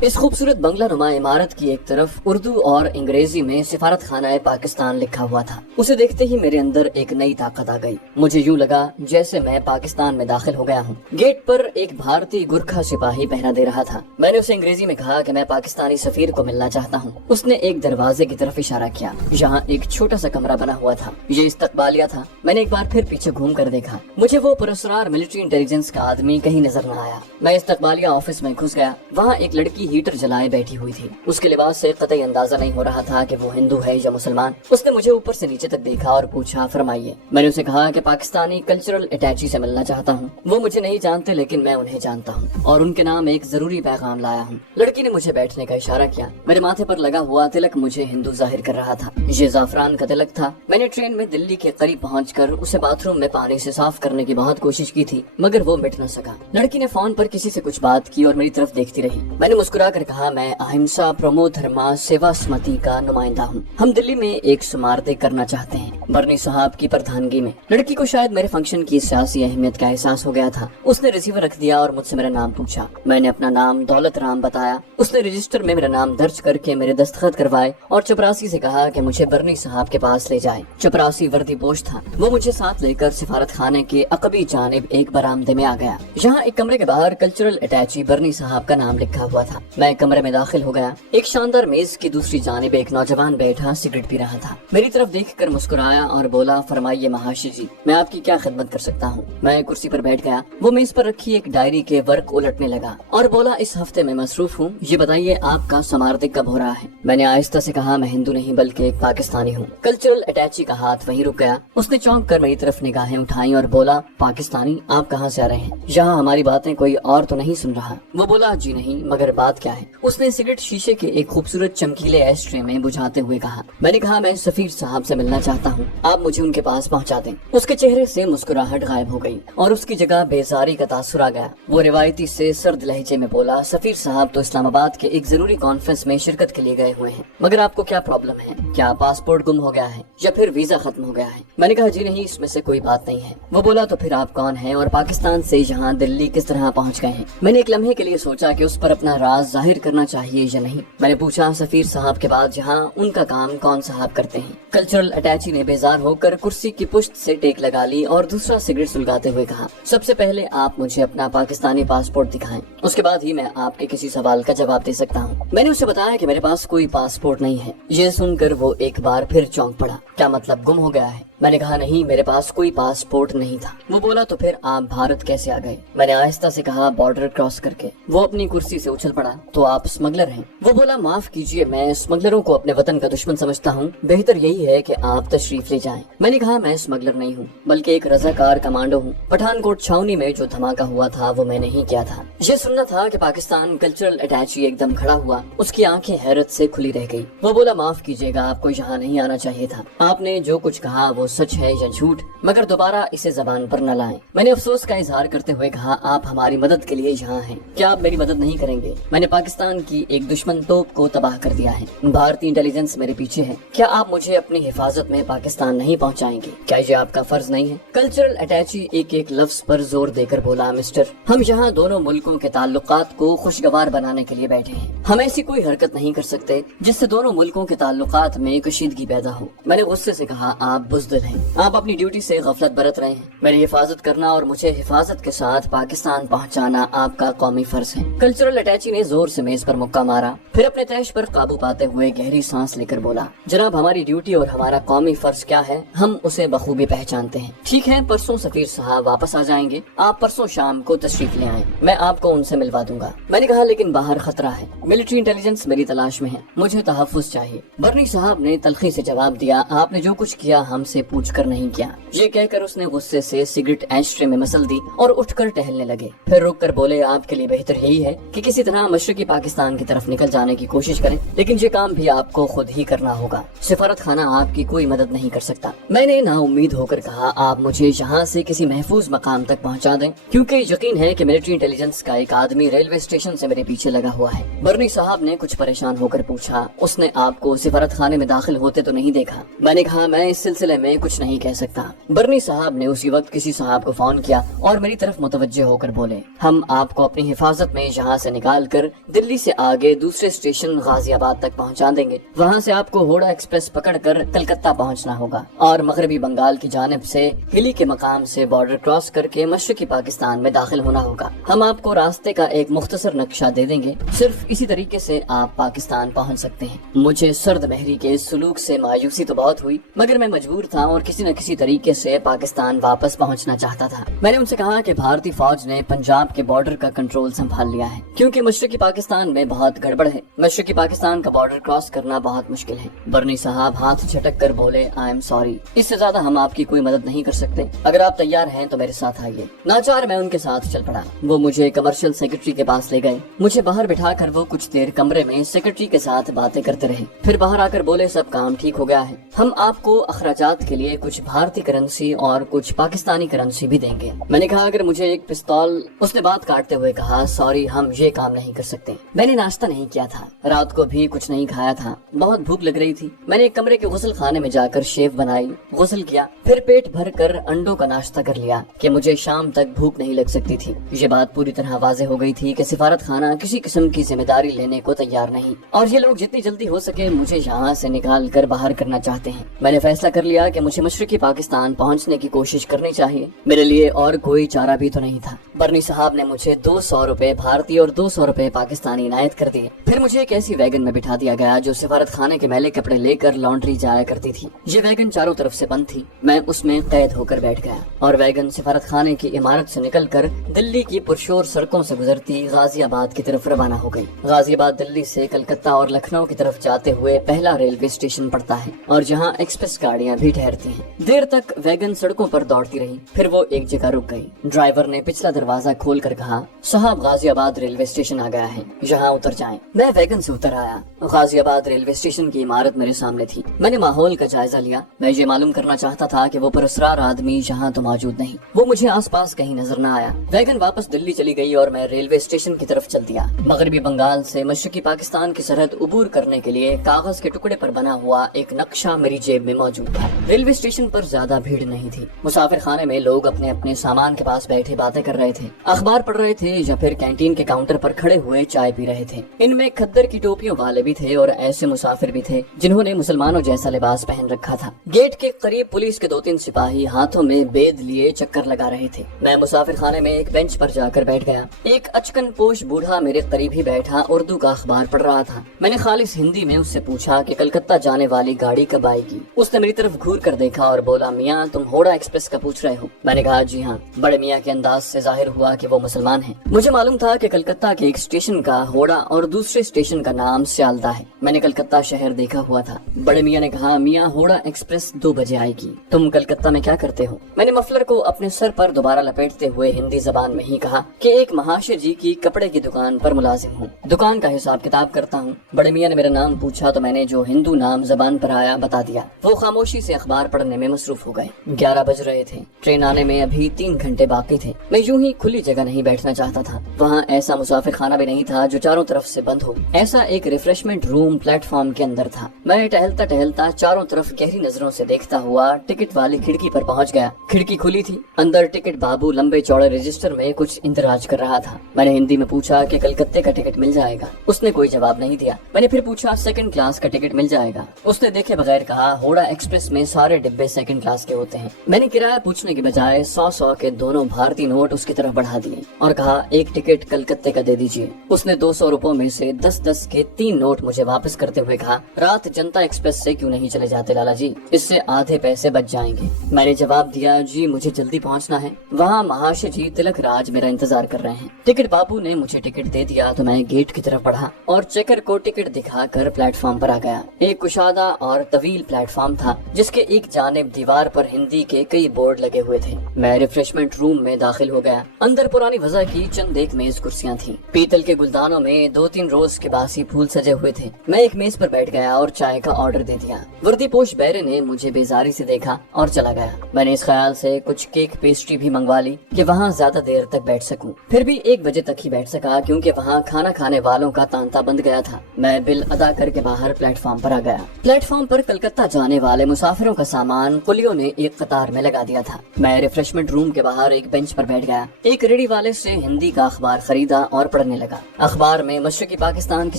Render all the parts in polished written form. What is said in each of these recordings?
اس خوبصورت بنگلہ نما عمارت کی ایک طرف اردو اور انگریزی میں سفارت خانہ پاکستان لکھا ہوا تھا۔ اسے دیکھتے ہی میرے اندر ایک نئی طاقت آ گئی۔ مجھے یوں لگا جیسے میں پاکستان میں داخل ہو گیا ہوں۔ گیٹ پر ایک بھارتی گورکھا سپاہی پہرا دے رہا تھا۔ میں نے اسے انگریزی میں کہا کہ میں پاکستانی سفیر کو ملنا چاہتا ہوں۔ اس نے ایک دروازے کی طرف اشارہ کیا، جہاں ایک چھوٹا سا کمرہ بنا ہوا تھا۔ یہ استقبالیہ تھا۔ میں نے ایک بار پھر پیچھے گھوم کر دیکھا۔ مجھے وہ پراسرار ملٹری انٹیلیجنس کا آدمی کہیں نظر نہ آیا۔ میں استقبالیہ آفس میں گھس گیا۔ وہاں ایک لڑکی ہیٹر جلائے بیٹھی ہوئی تھی۔ اس کے لباس سے قطعی اندازہ نہیں ہو رہا تھا کہ وہ ہندو ہے یا مسلمان۔ اس نے مجھے اوپر سے نیچے تک دیکھا اور پوچھا، فرمائیے۔ میں نے اسے کہا کہ پاکستانی کلچرل اٹیچی سے ملنا چاہتا ہوں۔ وہ مجھے نہیں جانتے لیکن میں انہیں جانتا ہوں اور ان کے نام ایک ضروری پیغام لایا ہوں۔ لڑکی نے مجھے بیٹھنے کا اشارہ کیا۔ میرے ماتھے پر لگا ہوا تلک مجھے ہندو ظاہر کر رہا تھا۔ یہ زعفران کا تلک تھا۔ میں نے ٹرین میں دلی کے قریب پہنچ کر اسے باتھ روم میں پانی سے صاف کرنے کی بہت کوشش کی تھی مگر وہ مٹ نہ سکا۔ لڑکی نے فون پر کسی سے کچھ بات کی اور میری طرف دیکھتی رہی۔ میں نے مسکرا کر کہا، میں اہمسا پرمو دھرما سیوا سمتی کا نمائندہ ہوں۔ ہم دلی میں ایک سماردے کرنا چاہتے ہیں، برنی صاحب کی پردھانگی میں۔ لڑکی کو شاید میرے فنکشن کی سیاسی اہمیت کا احساس ہو گیا تھا۔ اس نے ریسیور رکھ دیا اور مجھ سے میرا نام پوچھا۔ میں نے اپنا نام دولت رام بتایا۔ اس نے رجسٹر میں میرا نام درج کر کے میرے دستخط کروائے اور چپراسی سے کہا کہ مجھے برنی صاحب کے پاس لے جائے۔ چپراسی وردی پوش تھا۔ وہ مجھے ساتھ لے کر سفارت خانے کے عقبی جانب ایک برآمدے میں آ گیا، جہاں ایک کمرے کے باہر کلچرل اٹیچی برنی صاحب کا نام لکھا ہوا تھا۔ میں کمرے میں داخل ہو گیا۔ ایک شاندار میز کی دوسری جانب ایک نوجوان بیٹھا سگریٹ پی رہا تھا۔ میری طرف دیکھ کر مسکرایا اور بولا، فرمائیے مہاشی جی، میں آپ کی کیا خدمت کر سکتا ہوں؟ میں کرسی پر بیٹھ گیا۔ وہ میز پر رکھی ایک ڈائری کے ورق الٹنے لگا اور بولا، اس ہفتے میں مصروف ہوں، یہ بتائیے آپ کا سماردے کب ہو رہا ہے؟ میں نے آہستہ سے کہا، میں ہندو نہیں بلکہ ایک پاکستانی ہوں۔ کلچرل اٹیچی کا ہاتھ وہیں رک گیا۔ اس نے چونک کر میری طرف نگاہیں اٹھائیں اور بولا، پاکستانی؟ آپ کہاں سے آ رہے ہیں؟ یہاں ہماری باتیں کوئی اور تو نہیں سن رہا؟ وہ بولا، جی نہیں، مگر بات کیا ہے؟ اس نے سگریٹ شیشے کے ایک خوبصورت چمکیلے ایشٹرے میں بجھاتے ہوئے کہا۔ میں نے کہا، میں سفیر صاحب سے ملنا چاہتا ہوں، آپ مجھے ان کے پاس پہنچا دیں۔ اس کے چہرے سے مسکراہٹ غائب ہو گئی اور اس کی جگہ بیزاری کا تاثر آ گیا۔ وہ روایتی سے سرد لہجے میں بولا، سفیر صاحب تو اسلام آباد کے ایک ضروری کانفرنس میں شرکت کے لیے گئے ہوئے ہیں، مگر آپ کو کیا پرابلم ہے؟ کیا پاسپورٹ گم ہو گیا ہے یا پھر ویزا ختم ہو گیا ہے؟ میں نے کہا، جی نہیں، اس میں سے کوئی بات نہیں ہے۔ وہ بولا، تو پھر آپ کون ہیں اور پاکستان سے یہاں دلی کس طرح پہنچ گئے ہیں؟ میں نے ایک لمحے کے لیے سوچا کہ اس پر اپنا راز ظاہر کرنا چاہیے یا نہیں۔ میں نے پوچھا، سفیر صاحب کے بعد یہاں ان کا کام کون صاحب کرتے ہیں؟ کلچرل اٹیچی نے بیزار ہو کر کرسی کی پشت سے ٹیک لگا لی اور دوسرا سگریٹ سلگاتے ہوئے کہا، سب سے پہلے آپ مجھے اپنا پاکستانی پاسپورٹ دکھائیں، اس کے بعد ہی میں آپ کے کسی سوال کا جواب دے سکتا ہوں۔ میں نے اسے بتایا کہ میرے پاس کوئی پاسپورٹ نہیں ہے۔ یہ سن کر وہ ایک بار پھر چونک پڑا۔ کیا مطلب، گم ہو گیا ہے؟ میں نے کہا، نہیں، میرے پاس کوئی پاسپورٹ نہیں تھا۔ وہ بولا، تو پھر آپ بھارت کیسے آ گئے؟ میں نے آہستہ سے کہا، بارڈر کراس کر کے۔ وہ اپنی کرسی سے اچھل پڑا، تو آپ اسمگلر ہیں؟ وہ بولا، معاف کیجیے، میں اسمگلروں کو اپنے وطن کا دشمن سمجھتا ہوں، بہتر یہی ہے کہ آپ تشریف لے جائیں۔ میں نے کہا، میں اسمگلر نہیں ہوں بلکہ ایک رضاکار کمانڈو ہوں۔ پٹھان کوٹ چھاؤنی میں جو دھماکہ ہوا تھا وہ میں نے ہی کیا تھا۔ یہ سننا تھا کہ پاکستان کلچرل اٹیچی ایک دم کھڑا ہوا۔ اس کی آنکھیں حیرت سے کھلی رہ گئی۔ وہ بولا، معاف کیجیے گا، آپ کو یہاں نہیں آنا چاہیے تھا۔ آپ نے جو کچھ کہا وہ سچ ہے یا جھوٹ، مگر دوبارہ اسے زبان پر نہ لائیں۔ میں نے افسوس کا اظہار کرتے ہوئے کہا، آپ ہماری مدد کے لیے یہاں ہیں، کیا آپ میری مدد نہیں کریں گے؟ میں نے پاکستان کی ایک دشمن توپ کو تباہ کر دیا ہے، بھارتی انٹیلیجنس میرے پیچھے ہے، کیا آپ مجھے اپنی حفاظت میں پاکستان نہیں پہنچائیں گے؟ کیا یہ آپ کا فرض نہیں ہے؟ کلچرل اٹیچی ایک ایک لفظ پر زور دے کر بولا، مسٹر، ہم یہاں دونوں ملکوں کے تعلقات کو خوشگوار بنانے کے لیے بیٹھے ہیں۔ ہم ایسی کوئی حرکت نہیں کر سکتے جس سے دونوں ملکوں کے تعلقات میں کشیدگی پیدا ہو۔ میں نے غصے سے کہا، آپ بزدل ہیں، آپ اپنی ڈیوٹی سے غفلت برت رہے ہیں۔ میری حفاظت کرنا اور مجھے حفاظت کے ساتھ پاکستان پہنچانا آپ کا قومی فرض ہے۔ کلچرل اٹیچی نے زور سے میز پر مکہ مارا، پھر اپنے تیش پر قابو پاتے ہوئے گہری سانس لے کر بولا، جناب، ہماری ڈیوٹی اور ہمارا قومی فرض کیا ہے ہم اسے بخوبی پہچانتے ہیں۔ ٹھیک ہے، پرسوں سفیر صاحب واپس آ جائیں گے، آپ پرسوں شام کو تشریف لے آئیں، میں آپ کو ان سے ملوا دوں گا۔ میں نے کہا، لیکن باہر خطرہ ہے، ملٹری انٹیلیجنس میری تلاش میں ہے، مجھے تحفظ چاہیے۔ برنی صاحب نے تلخی سے جواب دیا، آپ نے جو کچھ کیا ہم سے پوچھ کر نہیں کیا۔ یہ کہہ کر اس نے غصے سے سگریٹ ایشٹرے میں مسل دی اور اٹھ کر ٹہلنے لگے، پھر رک کر بولے، آپ کے لیے بہتر یہی ہے کہ کسی طرح مشرقی پاکستان کی طرف نکل جانے کی کوشش کریں، لیکن یہ کام بھی آپ کو خود ہی کرنا ہوگا، سفارت خانہ آپ کی کوئی مدد نہیں کر سکتا۔ میں نے نا امید ہو کر کہا، آپ مجھے یہاں سے کسی محفوظ مقام تک پہنچا دیں، کیونکہ یقین ہے کہ ملٹری انٹیلیجنس کا ایک آدمی ریلوے اسٹیشن سے میرے پیچھے لگا ہوا ہے۔ برنی صاحب نے کچھ پریشان ہو کر پوچھا، اس نے آپ کو سفارت خانے میں داخل ہوتے تو نہیں دیکھا؟ میں نے کہا، میں اس سلسلے میں میں کچھ نہیں کہہ سکتا۔ برنی صاحب نے اسی وقت کسی صاحب کو فون کیا اور میری طرف متوجہ ہو کر بولے، ہم آپ کو اپنی حفاظت میں یہاں سے نکال کر دلی سے آگے دوسرے اسٹیشن غازی آباد تک پہنچا دیں گے، وہاں سے آپ کو ہوڑا ایکسپریس پکڑ کر کلکتہ پہنچنا ہوگا اور مغربی بنگال کی جانب سے ہلی کے مقام سے بارڈر کراس کر کے مشرقی پاکستان میں داخل ہونا ہوگا۔ ہم آپ کو راستے کا ایک مختصر نقشہ دے دیں گے، صرف اسی طریقے سے آپ پاکستان پہنچ سکتے ہیں۔ مجھے سرد مہری کے اس سلوک سے مایوسی تو بہت ہوئی، مگر میں مجبور تھا اور کسی نہ کسی طریقے سے پاکستان واپس پہنچنا چاہتا تھا۔ میں نے ان سے کہا کہ بھارتی فوج نے پنجاب کے بارڈر کا کنٹرول سنبھال لیا ہے، کیونکہ مشرقی پاکستان میں بہت گڑبڑ ہے، مشرقی پاکستان کا بارڈر کراس کرنا بہت مشکل ہے۔ برنی صاحب ہاتھ جھٹک کر بولے، آئی ایم سوری، اس سے زیادہ ہم آپ کی کوئی مدد نہیں کر سکتے، اگر آپ تیار ہیں تو میرے ساتھ آئیے۔ ناچار میں ان کے ساتھ چل پڑا۔ وہ مجھے کمرشل سیکرٹری کے پاس لے گئے، مجھے باہر بٹھا کر وہ کچھ دیر کمرے میں سیکرٹری کے ساتھ باتیں کرتے رہے، پھر باہر آ کر بولے، سب کام ٹھیک ہو گیا ہے، ہم آپ کو اخراجات کے لیے کچھ بھارتی کرنسی اور کچھ پاکستانی کرنسی بھی دیں گے۔ میں نے کہا اگر مجھے ایک پستول، اس نے بات کاٹتے ہوئے کہا، سوری ہم یہ کام نہیں کر سکتے۔ میں نے ناشتہ نہیں کیا تھا، رات کو بھی کچھ نہیں کھایا تھا، بہت بھوک لگ رہی تھی۔ میں نے ایک کمرے کے غسل خانے میں جا کر شیو بنائی، غسل کیا، پھر پیٹ بھر کر انڈوں کا ناشتہ کر لیا کہ مجھے شام تک بھوک نہیں لگ سکتی تھی۔ یہ بات پوری طرح واضح ہو گئی تھی کہ سفارت خانہ کسی قسم کی ذمہ داری لینے کو تیار نہیں، اور یہ لوگ جتنی جلدی ہو سکے مجھے یہاں سے نکال کر باہر کرنا چاہتے ہیں۔ میں نے فیصلہ کر لیا کہ مجھے مشرقی پاکستان پہنچنے کی کوشش کرنی چاہیے، میرے لیے اور کوئی چارہ بھی تو نہیں تھا۔ برنی صاحب نے مجھے 200 روپے بھارتی اور 200 روپے پاکستانی عنایت کر دیے۔ پھر مجھے ایک ایسی ویگن میں بٹھا دیا گیا جو سفارت خانے کے میلے کپڑے لے کر لانڈری جایا کرتی تھی۔ یہ ویگن چاروں طرف سے بند تھی، میں اس میں قید ہو کر بیٹھ گیا، اور ویگن سفارت خانے کی عمارت سے نکل کر دلی کی پرشور سڑکوں سے گزرتی غازی آباد کی طرف روانہ ہو گئی۔ غازی آباد دلی سے کلکتہ اور لکھنؤ کی طرف جاتے ہوئے پہلا ریلوے اسٹیشن پڑتا ہے، اور جہاں ایکسپریس گاڑیاں بھی ٹھہرتی ہیں۔ دیر تک ویگن سڑکوں پر دوڑتی رہی، پھر وہ ایک جگہ رک گئی۔ ڈرائیور نے پچھلا دروازہ کھول کر کہا، صاحب غازی آباد ریلوے اسٹیشن آ گیا ہے، یہاں اتر جائیں۔ میں ویگن سے اتر آیا۔ غازی آباد ریلوے اسٹیشن کی عمارت میرے سامنے تھی۔ میں نے ماحول کا جائزہ لیا، میں یہ معلوم کرنا چاہتا تھا کہ وہ پراسرار آدمی یہاں تو موجود نہیں، وہ مجھے آس پاس کہیں نظر نہ آیا۔ ویگن واپس دلی چلی گئی اور میں ریلوے اسٹیشن کی طرف چل دیا۔ مغربی بنگال سے مشرقی پاکستان کی سرحد عبور کرنے کے لیے کاغذ کے ٹکڑے پر بنا ہوا ایک نقشہ میری جیب میں موجود تھا۔ ریلوے اسٹیشن پر زیادہ بھیڑ نہیں تھی، مسافر خانے میں لوگ اپنے اپنے سامان کے پاس بیٹھے باتیں کر رہے تھے، اخبار پڑھ رہے تھے یا پھر کینٹین کے کاؤنٹر پر کھڑے ہوئے چائے پی رہے تھے۔ ان میں کھدر کی ٹوپیوں والے بھی تھے اور ایسے مسافر بھی تھے جنہوں نے مسلمانوں جیسا لباس پہن رکھا تھا۔ گیٹ کے قریب پولیس کے 2-3 سپاہی ہاتھوں میں بید لیے چکر لگا رہے تھے۔ میں مسافر خانے میں ایک بینچ پر جا کر بیٹھ گیا۔ ایک اچکن پوش بوڑھا میرے قریب ہی بیٹھا اردو کا اخبار پڑھ رہا تھا۔ میں نے خالص ہندی میں اس سے پوچھا کہ کلکتہ جانے والی گاڑی کب آئے گی۔ اس نے میری طرف گھور کر دیکھا اور بولا، میاں تم ہوڑا ایکسپریس کا پوچھ رہے ہو؟ میں نے کہا جی ہاں۔ بڑے میاں کے انداز سے ظاہر ہوا کہ وہ مسلمان ہیں۔ مجھے معلوم تھا کہ کلکتہ کے ایک اسٹیشن کا ہوڑا اور دوسرے اسٹیشن کا نام سیالدہ ہے۔ میں نے کلکتہ شہر دیکھا ہوا تھا۔ بڑے میاں نے کہا، میاں ہوڑا ایکسپریس 2 بجے آئے گی، تم کلکتہ میں کیا کرتے ہو؟ میں نے مفلر کو اپنے سر پر دوبارہ لپیٹتے ہوئے ہندی زبان میں ہی کہا کہ ایک مہاشر جی کی کپڑے کی دکان پر ملازم ہوں، دکان کا حساب کتاب کرتا ہوں۔ بڑے میاں نے میرا نام پوچھا تو میں نے جو ہندو نام زبان پر آیا بتا دیا۔ وہ خاموشی سے اخبار پڑھنے میں مصروف ہو گئے۔ 11 بج رہے تھے، ٹرین آنے میں ابھی 3 گھنٹے باقی تھے۔ میں یوں ہی کھلی جگہ نہیں بیٹھنا چاہتا تھا، وہاں ایسا مسافر خانہ بھی نہیں تھا جو چاروں طرف سے بند ہو۔ ایسا ایک ریفریشمنٹ روم پلیٹ فارم کے اندر تھا۔ میں ٹہلتا ٹہلتا چاروں طرف گہری نظروں سے دیکھتا ہوا ٹکٹ والی کھڑکی پر پہنچ گیا۔ کھڑکی کھلی تھی، اندر ٹکٹ بابو لمبے چوڑے رجسٹر میں کچھ اندراج کر رہا تھا۔ میں نے ہندی میں پوچھا کہ کلکتے کا ٹکٹ مل جائے گا؟ اس نے کوئی جواب نہیں دیا۔ میں نے پھر پوچھا 2nd کلاس کا ٹکٹ مل جائے گا؟ اس نے دیکھے بغیر کہا، ہوڑا ایکسپریس میں سارے ڈبے 2nd کلاس کے ہوتے ہیں۔ میں نے کرایہ پوچھنے کے بجائے 100 کے دونوں بھارتی نوٹ اس کی طرف بڑھا دیے اور کہا، ایک ٹکٹ کلکتے کا دے دیجیے۔ اس نے 200 روپوں میں سے 10 کے 3 نوٹ مجھے واپس کرتے ہوئے کہا، رات جنتا ایکسپریس سے کیوں نہیں چلے جاتے لالا جی، اس سے آدھے پیسے بچ جائیں گے۔ میں نے جواب دیا، جی مجھے جلدی پہنچنا ہے، وہاں مہاشر جی تلک راج میرا انتظار کر رہے ہیں۔ ٹکٹ بابو نے مجھے ٹکٹ دے دیا تو میں گیٹ کی طرف بڑھا اور چیکر کو ٹکٹ دکھا کر پلیٹ فارم پر آ گیا۔ ایک کشادہ اور طویل پلیٹ فارم تھا جس کے ایک جانب دیوار پر ہندی کے کئی بورڈ لگے ہوئے تھے۔ میں ریفریشمنٹ روم میں داخل ہو گیا۔ اندر پرانی وضع کی چند ایک میز کرسیاں تھیں، پیتل کے گلدانوں میں 2-3 روز کے باسی پھول سجے ہوئے تھے۔ میں ایک میز پر بیٹھ گیا اور چائے کا آرڈر دے دیا۔ وردی پوش بیرے نے مجھے بیزاری سے دیکھا اور چلا گیا۔ میں نے اس خیال سے کچھ کیک پیسٹری بھی منگوا لی کہ وہاں زیادہ دیر تک بیٹھ سکوں، پھر بھی 1 بجے تک ہی بیٹھ سکا کیونکہ وہاں کھانا کھانے والوں کا تانتا بند گیا تھا۔ میں بل ادا کر کے باہر پلیٹ فارم پر آ گیا۔ پلیٹ فارم پر کلکتہ جانے والے مسافروں کا سامان کلیوں نے ایک قطار میں لگا دیا تھا۔ میں ریفریشمنٹ روم کے باہر ایک بینچ پر بیٹھ گیا، ایک ریڈی والے سے ہندی کا اخبار خریدا اور پڑھنے لگا۔ اخبار میں مشرقی پاکستان کی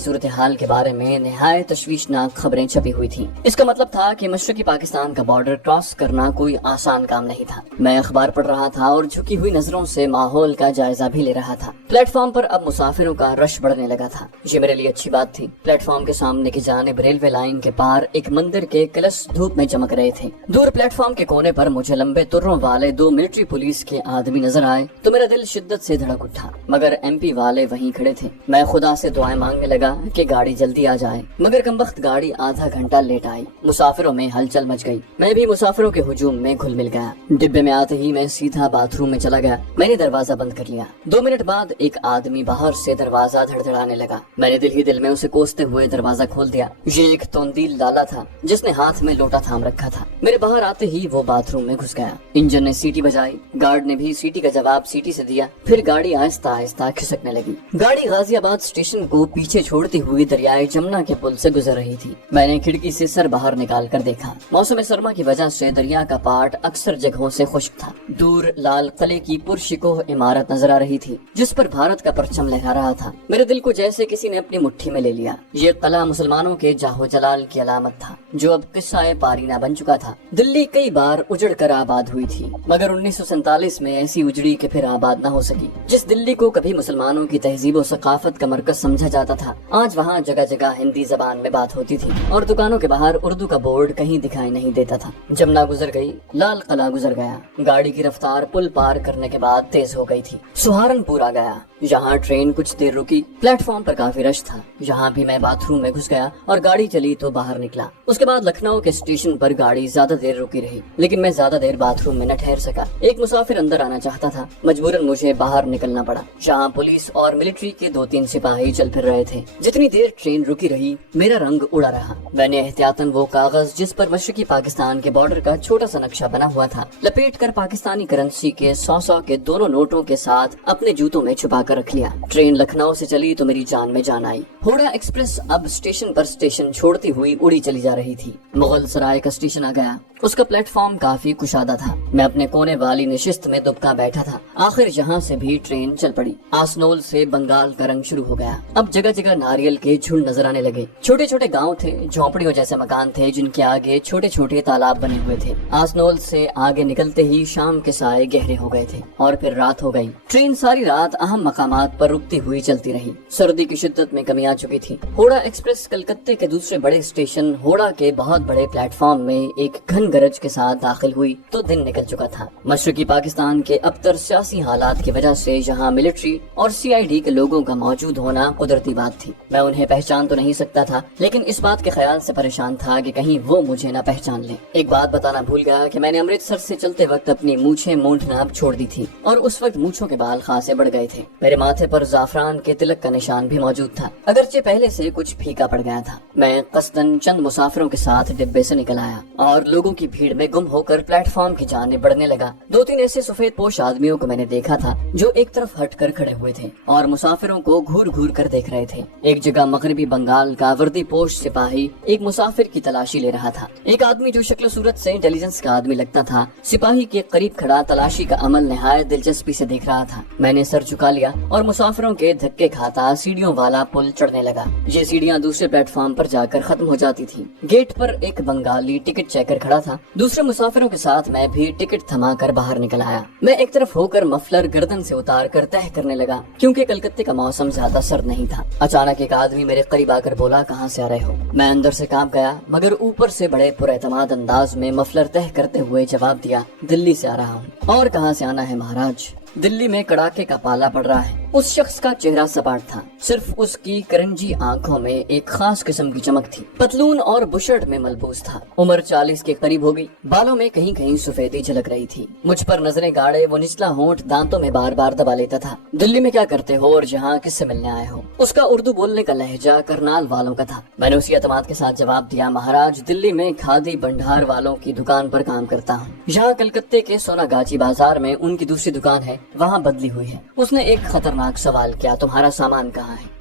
صورتحال کے بارے میں نہایت تشویشناک خبریں چھپی ہوئی تھیں۔ اس کا مطلب تھا کہ مشرقی پاکستان کا بارڈر کراس کرنا کوئی آسان کام نہیں تھا۔ میں اخبار پڑھ رہا تھا اور جھکی ہوئی نظروں سے ماحول کا جائزہ بھی لے رہا تھا۔ پلیٹ فارم پر اب مسافروں کا رش بڑھنے لگا تھا۔ یہ میرے لیے اچھی بات تھی۔ پلیٹ فارم کے سامنے کی جانب ریلوے لائن کے پار ایک مندر کے کلش دھوپ میں چمک رہے تھے۔ دور پلیٹ فارم کے کونے پر مجھے لمبے تروں والے 2 ملٹری پولیس کے آدمی نظر آئے تو میرا دل شدت سے دھڑک اٹھا، مگر ایم پی والے وہیں کھڑے تھے۔ میں خدا سے دعائیں مانگنے لگا کہ گاڑی جلدی آ جائے، مگر کمبخت گاڑی آدھا گھنٹہ لیٹ آئی۔ مسافروں میں ہلچل مچ گئی۔ میں بھی مسافروں کے ہجوم میں گھل مل گیا۔ ڈبے میں آتے ہی میں سیدھا باتھ روم میں چلا گیا۔ میں نے دروازہ بند کر لیا۔ 2 منٹ بعد ایک آدمی باہر سے دروازہ دھڑدھڑانے لگا۔ میں نے دل ہی دل میں اسے کوستے ہوئے دروازہ کھول دیا۔ یہ ایک توندیل لالا تھا جس نے ہاتھ میں لوٹا تھام رکھا تھا۔ میرے باہر آتے ہی وہ باتھ روم میں گھس گیا۔ انجن نے سیٹی بجائی، گارڈ نے بھی سیٹی کا جواب سیٹی سے دیا، پھر گاڑی آہستہ آہستہ کھسکنے لگی۔ گاڑی غازی آباد اسٹیشن کو پیچھے چھوڑتی ہوئی دریائے جمنا کے پل سے گزر رہی تھی۔ میں نے کھڑکی سے سر باہر نکال کر دیکھا۔ موسم سرما کی وجہ سے دریا کا پاٹ اکثر جگہوں سے خشک تھا۔ دور لال قلعے کی پرشکوہ عمارت نظر آ رہی تھی جس پر بھارت کا پرچم لہرا رہا تھا۔ میرے دل کو جیسے کسی نے اپنی مٹھی میں لے لیا۔ یہ قلعہ مسلمانوں کے جاہو جلال کی علامت تھا جو اب قصہ پارینہ بن چکا تھا۔ دلی کئی بار اجڑ کر آباد ہوئی تھی، مگر 1947 میں ایسی اجڑی کہ پھر آباد نہ ہو سکی۔ جس دلی کو کبھی مسلمانوں کی تہذیب و ثقافت کا مرکز سمجھا جاتا تھا، آج وہاں جگہ جگہ ہندی زبان میں بات ہوتی تھی اور دکانوں کے باہر اردو کا بورڈ کہیں دکھائی نہیں دیتا تھا۔ جمنا گزر گئی، لال قلعہ گزر گیا۔ گاڑی کی رفتار پل پار کرنے کے بعد تیز ہو گئی تھی۔ سہارنپور آ گیا۔ یہاں ٹرین کچھ دیر رکی۔ پلیٹ فارم پر کافی رش تھا۔ یہاں بھی میں باتھ روم میں گھس گیا اور گاڑی چلی تو باہر نکلا۔ اس کے بعد لکھنؤ کے اسٹیشن پر گاڑی زیادہ دیر رکی رہی، لیکن میں زیادہ دیر باتھ روم میں نہ ٹھہر سکا۔ ایک مسافر اندر آنا چاہتا تھا، مجبوراً مجھے باہر نکلنا پڑا۔ یہاں پولیس اور ملٹری کے 2-3 سپاہی چل پھر رہے تھے۔ جتنی دیر ٹرین رکی رہی میرا رنگ اڑا رہا۔ میں نے احتیاطاً وہ کاغذ جس پر مشرقی پاکستان کے بارڈر کا چھوٹا سا نقشہ بنا ہوا تھا لپیٹ کر پاکستانی کرنسی کے 100 کے دونوں نوٹوں کے ساتھ اپنے جوتوں میں چھپا کر رکھ لیا۔ ٹرین لکھنؤ سے چلی تو میری جان میں جان آئی۔ ہوڑا ایکسپریس اب اسٹیشن پر اسٹیشن چھوڑتی ہوئی اڑی چلی جا رہی تھی۔ مغل سرائے کا اسٹیشن آ گیا۔ اس کا پلیٹ فارم کافی کشادہ تھا۔ میں اپنے کونے والی نشست میں دبکا بیٹھا تھا۔ آخر یہاں سے بھی ٹرین چل پڑی۔ آسنول سے بنگال کا رنگ شروع ہو گیا۔ اب جگہ جگہ ناریل کے جھنڈ نظر آنے لگے۔ چھوٹے چھوٹے گاؤں تھے، جھونپڑیوں جیسے مکان تھے جن کے آگے چھوٹے چھوٹے تالاب بنے ہوئے تھے۔ آسنول سے آگے نکلتے ہی شام کے سائے گہرے ہو گئے تھے اور پھر رات ہو گئی۔ ٹرین ساری رات اہم مقامات پر رکتی ہوئی چلتی رہی۔ سردی کی شدت میں کمی آ چکی تھی۔ ہوڑا ایکسپریس کلکتے کے دوسرے بڑے اسٹیشن ہوڑا کے بہت بڑے پلیٹ فارم میں ایک گھن گرج کے ساتھ داخل ہوئی تو دن نکل چکا تھا۔ مشرقی پاکستان کے ابتر سیاسی حالات کی وجہ سے یہاں ملٹری اور CID کے لوگوں کا موجود ہونا قدرتی بات تھی۔ میں انہیں پہچان تو نہیں سکتا تھا، لیکن اس بات کے خیال سے پریشان تھا کہ کہیں وہ مجھے نہ پہچان لیں۔ ایک بات بتانا بھول گیا کہ میں نے امرتسر سے چلتے وقت اپنی مونچھیں مونڈنا چھوڑ دی تھی اور اس وقت مونچھوں کے بال خاصے بڑھ گئے تھے۔ میرے ماتھے پر زعفران کے تلک کا نشان بھی موجود تھا، اگرچہ پہلے سے کچھ پھیکا پڑ گیا تھا۔ میں قصدن چند مسافروں کے ساتھ ڈبے سے نکل آیا اور لوگوں کی بھیڑ میں گم ہو کر پلیٹ فارم کی جانب بڑھنے لگا۔ 2-3 ایسے سفید پوش آدمیوں کو میں نے دیکھا تھا جو ایک طرف ہٹ کر کھڑے ہوئے تھے اور مسافروں کو گھور گھور کر دیکھ رہے تھے۔ ایک جگہ مغربی بنگال کا وردی پوش سپاہی ایک مسافر کی تلاشی لے رہا تھا۔ ایک آدمی جو شکل و صورت سے انٹیلیجنس کا آدمی لگتا تھا سپاہی کے قریب کھڑا تلاشی کا عمل نہایت دلچسپی سے دیکھ رہا تھا۔ میں نے سر جھکا لیا اور مسافروں کے دھکے کھاتا سیڑھیوں والا پل چڑھنے لگا۔ یہ سیڑھیاں دوسرے پلیٹ فارم پر جا کر ختم ہو جاتی تھی۔ گیٹ پر ایک بنگالی ٹکٹ چیکر کھڑا تھا۔ دوسرے مسافروں کے ساتھ میں بھی ٹکٹ تھما کر باہر نکل آیا۔ میں ایک طرف ہو کر مفلر گردن سے اتار کر تہ کرنے لگا کیونکہ کلکتے کا موسم زیادہ سرد نہیں تھا۔ اچانک ایک آدمی میرے قریب آ کر بولا، کہاں سے آ رہے ہو؟ میں اندر سے کانپ گیا مگر اوپر سے بڑے پراعتماد انداز میں مفلر تہ کرتے ہوئے جواب دیا، دلی سے آ رہا ہوں۔ اور کہاں سے آنا ہے مہاراج؟ دلی میں کڑاکے کا پالا پڑ رہا ہے۔ اس شخص کا چہرہ سپاٹ تھا، صرف اس کی کرنجی آنکھوں میں ایک خاص قسم کی چمک تھی۔ پتلون اور بشرٹ میں ملبوس تھا۔ عمر 40 کے قریب ہوگی۔ بالوں میں کہیں کہیں سفیدی جھلک رہی تھی۔ مجھ پر نظریں گاڑے وہ نچلا ہونٹ دانتوں میں بار بار دبا لیتا تھا۔ دلی میں کیا کرتے ہو اور یہاں کس سے ملنے آئے ہو؟ اس کا اردو بولنے کا لہجہ کرنال والوں کا تھا۔ میں نے اسی اعتماد کے ساتھ جواب دیا، مہاراج دلی میں کھادی بنڈار والوں کی دکان پر کام کرتا ہوں۔ یہاں کلکتے کے سونا گاچی بازار میں ان کی دوسری دکان ہے، وہاں بدلی ہوئی ہے۔ اس نے ایک خطرناک سوال کیا، تمہارا سامان کہاں ہے؟